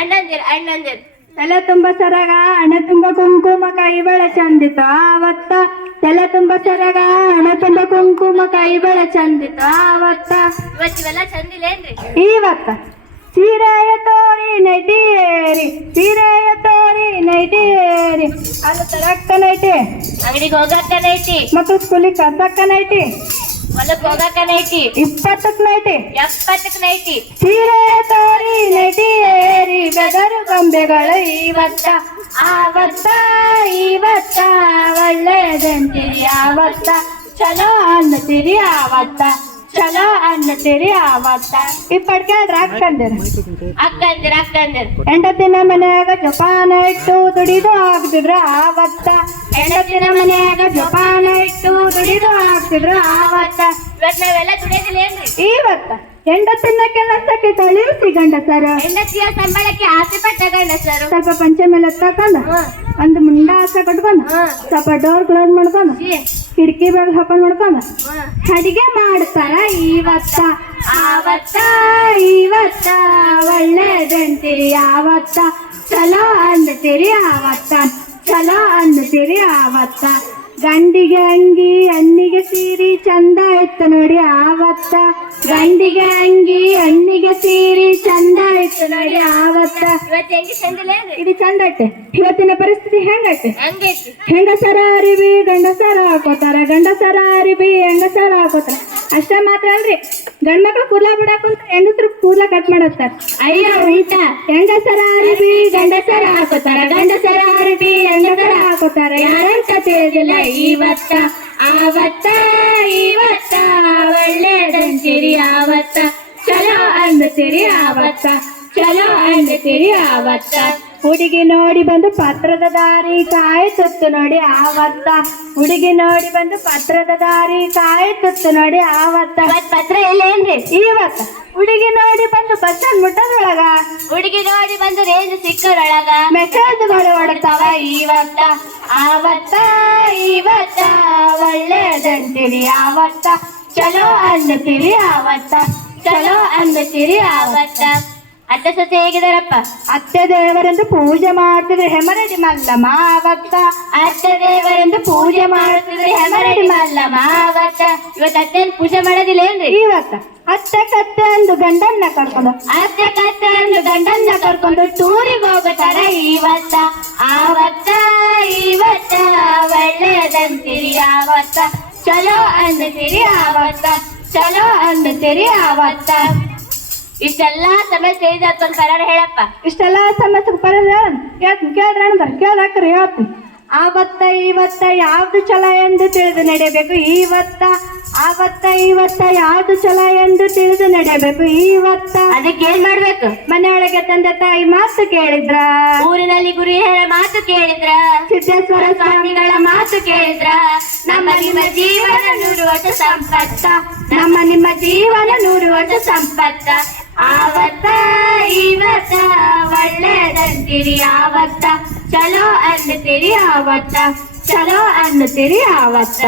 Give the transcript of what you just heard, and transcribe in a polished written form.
ಅಣ್ಣಂದಿರ್ ತಲೆ ತುಂಬ ಸರಗ ಹಣ ತುಂಬ ಕುಂಕುಮ ಕೈ ಬಳ ಚಂದಿತ್ತು ಆವತ್ತ. ತಲೆ ತುಂಬ ಸರಗ ಹಣ ತುಂಬ ಕುಂಕುಮ ಕೈ ಬಳ ಚಂದಿತ್ತು ಆವತ್ತ. ಇವತ್ತಿವೆಲ್ಲ ಚಂದಿಲ್ಲೇನ್ರಿ? ಇವತ್ತ ಸೀರೆಯ ತೋರಿ ನೈಟಿ ಏರಿ, ಸೀರೆಯ ತೋರಿ ನೈಟಿ ಏರಿ, ಅದು ತರಕ್ಕ ನೈಟಿ, ಅಂಗಡಿಗೆ ಹೋಗಕ್ಕ ನೈಟಿ, ಮಕ್ಕಳು ಸ್ಕೂಲಿಗೆ ಕರ್ಸಕ್ಕ ನೈಟಿ, ಹೊಲಕ್ ಹೋಗಕ್ಕ ನೈಟಿ, 20ಕ್ಕೆ ನೈಟಿ, 70ಕ್ಕೆ ನೈಟಿ. ಸೀರೆಯ ತೋರಿ ನೈಟಿ ಏರಿ ಬೆದರು ಗೊಂಬೆಗಳು ಇವತ್ತ. ಆವತ್ತ ಇವತ್ತ ಒಳ್ಳೆದಂತೀರಿ ಆವತ್ತ, ಚಲೋ ಅನ್ನತೀರಿ ಆವತ್ತ, ಚಲೋ ಅನ್ನತೀರಿ ಆವತ್ತ. ಇಪ್ಪಡ್ಕೇಳ್ರ ಅಕ್ಕಂದಿರ ಹೆಂಡತಿನ ಮನ್ಯಾಗ ಜೋಪಾನ ಇಟ್ಟು ದುಡಿದು ಹಾಕ್ತಿದ್ರ ಆವತ್ತ. ಹೆಂಡತಿನ ಮನ್ಯಾಗ ಜೋಪಾನ ಇಟ್ಟು ದುಡಿದು ಹಾಕ್ತಿದ್ರ ಆವತ್ತ. ಇವತ್ ನಾವೆಲ್ಲ ದುಡಿಯೋದಿಲ್ಲೇನ್ರಿ? ಇವತ್ತ ಹೆಂಡತಿನ ಕೆಲಸಕ್ಕೆ ತಳಿಸಿ ಗಂಡಸರ, ಹೆಂಡತಿಯ ಸಂಬಳಕ್ಕೆ ಆಸೆ ಪಟ್ಟ ಗಂಡಸರು ಸ್ವಲ್ಪ ಪಂಚೆ ಮೇಲೆ ತಕೊಂಡ ಒಂದು ಮುಂಡ ಆಸೆ ಕಟ್ಕೊಂಡ ಸ್ವಲ್ಪ ಡೋರ್ ಕ್ಲೋಸ್ ಮಾಡ್ಕೊಂಡ ಕಿಟಕಿ ಬಾಗಿಲು ಹಾಕೊಂಡ್ ಮಾಡ್ಕೊಂಡ ಅಡಿಗೆ ಮಾಡ್ತಾರ ಇವತ್ತ. ಆವತ್ತ ಇವತ್ತ ಒಳ್ಳೆದಂತೀರಿ ಆವತ್ತ, ಚಲೋ ಅನ್ನತೀರಿ ಆವತ್ತ, ಚಲೋ ಅನ್ನತೀರಿ ಆವತ್ತ. ಗಂಡಿಗೆ ಅಂಗಿ ಹೆಣ್ಣಿಗೆ ಸೀರಿ ಚಂದ ಇತ್ತು ನೋಡಿ ಆವತ್ತ. ಗಂಡಿಗೆ ಅಂಗಿ ಹೆಣ್ಣಿಗೆ ಸೀರಿ ಚಂದ ಇತ್ತು ನೋಡಿ ಆವತ್ತ. ಇವತ್ತು ಹೆಂಗೆ ಚಂದಿಲ್ಲೇನ್ರಿ? ಇದು ಚಂದ ಐತೆ. ಇವತ್ತಿನ ಪರಿಸ್ಥಿತಿ ಹೆಂಗೈತೆ? ಹಂಗೈತಿ. ಹೆಂಗಸರ ಅರಿವಿ ಗಂಡಸರ ಹಾಕೋತಾರ, ಗಂಡಸರ ಅರಿವಿ ಹೆಂಗಸರ ಹಾಕೋತಾರ. ಅಷ್ಟೇ ಮಾತ್ರ ಅಲ್ರಿ, ಗಂಡ್ಮಕ್ಳು ಕೂದಲ ಬಿಡಾಕಂತ ಹೆಂಗಸರು ಕೂದಲ ಕಟ್ ಮಾಡತ್ತಾರ. ಅಯ್ಯೋ ಉಲ್ಟಾ, ಹೆಂಗಸರ ಅರಿವಿ ಗಂಡಸರ ಹಾಕೋತಾರ, ಗಂಡಸರ ಅರಿವಿ ಹೆಂಗಸರ ಹಾಕೋತಾರ. ಯಾರಂತ ತಿಳಿದಿಲ್ಲ ಇವತ್ತ. ಆವತ್ತ ಇವತ್ತ ಒಳ್ಳೆದಂತೀರಿ ಆವತ್ತ, ಚಲೋ ಅನ್ನತೀರಿ ಆವತ್ತ, ಚಲೋ ಅನ್ನತೀರಿ ಆವತ್ತ. ಹುಡುಗಿ ನೋಡಿ ಬಂದು ಪತ್ರದ ದಾರಿ ಕಾಯ್ತುತ್ತು ನೋಡಿ ಆವತ್ತ. ಹುಡುಗಿ ನೋಡಿ ಬಂದು ಪತ್ರದ ದಾರಿ ಕಾಯ್ತುತ್ತು ನೋಡಿ ಆವತ್ತ. ಪತ್ರ ಇಲ್ಲೇನ್ರಿ? ಇವತ್ತ ಹುಡುಗಿ ನೋಡಿ ಬಂದು ಬಸ್ ಸ್ಟ್ಯಾಂಡ್ ಮುಟ್ಟದ್ರೊಳಗ, ಹುಡುಗಿ ನೋಡಿ ಬಂದು ರೇಂಜ್ ಸಿಕ್ಕರೊಳಗ ಮೆಸೇಜ್ಗಳು ಹೊಡ್ತಾವ ಇವತ್ತ. ಆವತ್ತ ಇವತ್ತ ಒಳ್ಳೆದಂತೀರಿ ಆವತ್ತ, ಚಲೋ ಅನ್ನತೀರಿ ಆವತ್ತ, ಚಲೋ ಅನ್ನತೀರಿ ಆವತ್ತ. ಅತ್ತೆ ಸೊಸೆ ಹೇಗಿದಾರಪ್ಪ? ಅತ್ತೆ ದೇವರೆಂದು ಪೂಜೆ ಮಾಡ್ತಿದ್ರೆ ಹೆಮರಡಿ ಮಲ್ಲಮ್ಮ ಆವತ್ತ. ಅತ್ತೆ ದೇವರೆಂದು ಪೂಜೆ ಮಾಡುತ್ತಿದ್ರೆ ಹೆಮರಡಿ ಮಲ್ಲಮ್ಮ ಆವತ್ತ. ಇವತ್ತು ಅತ್ತೆಯನ್ನು ಪೂಜೆ ಮಾಡೋದಿಲ್ಲೇನ್ರಿ? ಇವತ್ತ ಅತ್ತೆ ಕತ್ತೆ ಅಂದು ಗಂಡನ್ನ ಕರ್ಕೊಂಡು, ಅತ್ತೆ ಕತ್ತೆ ಅಂದು ಗಂಡನ್ನ ಕರ್ಕೊಂಡು ಟೂರಿಗೆ ಹೋಗುತ್ತಾರ ಇವತ್ತ. ಆವತ್ತ ಇವತ್ತ ಒಳ್ಳೆದಂತೀರಿ ಆವತ್ತ, ಚಲೋ ಅನ್ನತೀರಿ ಆವತ್ತ, ಚಲೋ ಅನ್ನತೀರಿ ಆವತ್ತ. ಇಷ್ಟೆಲ್ಲಾ ಸಮಸ್ಯೆ ಇದೆ ಅಂತ ಪರಾರ ಹೇಳಪ್ಪ. ಇಷ್ಟೆಲ್ಲ ಸಮಸ್ಯೆ ಪರ ಕೇಳ್ರಿ ಅಂದ್ರ ಕೇಳಕ್ರಿ ಹೇಳ್ತೀನಿ. ಆವತ್ತ ಇವತ್ತ ಯಾವ್ದು ಚಲೋ ಎಂದು ತಿಳಿದು ನಡೆಯಬೇಕು ಇವತ್ತ. ಆವತ್ತ ಇವತ್ತ ಯಾವ್ದು ಚಲೋ ಎಂದು ತಿಳಿದು ನಡೆಯಬೇಕು ಇವತ್ತ. ಅದಕ್ಕೆ ಏನ್ ಮಾಡ್ಬೇಕು? ಮನೆಯೊಳಗೆ ತಂದೆ ತಾಯಿ ಮಾತು ಕೇಳಿದ್ರ, ಊರಿನಲ್ಲಿ ಗುರುಹಿಯರ ಮಾತು ಕೇಳಿದ್ರ, ಸಿದ್ದೇಶ್ವರ ಸ್ವಾಮಿಗಳ ಮಾತು ಕೇಳಿದ್ರ, ನಮ್ಮ ನಿಮ್ಮ ಜೀವನ 100 ವರ್ಷ ಸಂಪತ್ತ, ನಮ್ಮ ನಿಮ್ಮ ಜೀವನ 100 ವರ್ಷ ಸಂಪತ್ತ. ಆವತ್ತ ಇವತ್ತ ಒಳ್ಳೆದಂತೀರಿ ಆವತ್ತ, ಚಲೋ ಅನ್ನತೀರಿ ಆವತ್ತ, ಚಲೋ ಅನ್ನತೀರಿ ಆವತ್ತ.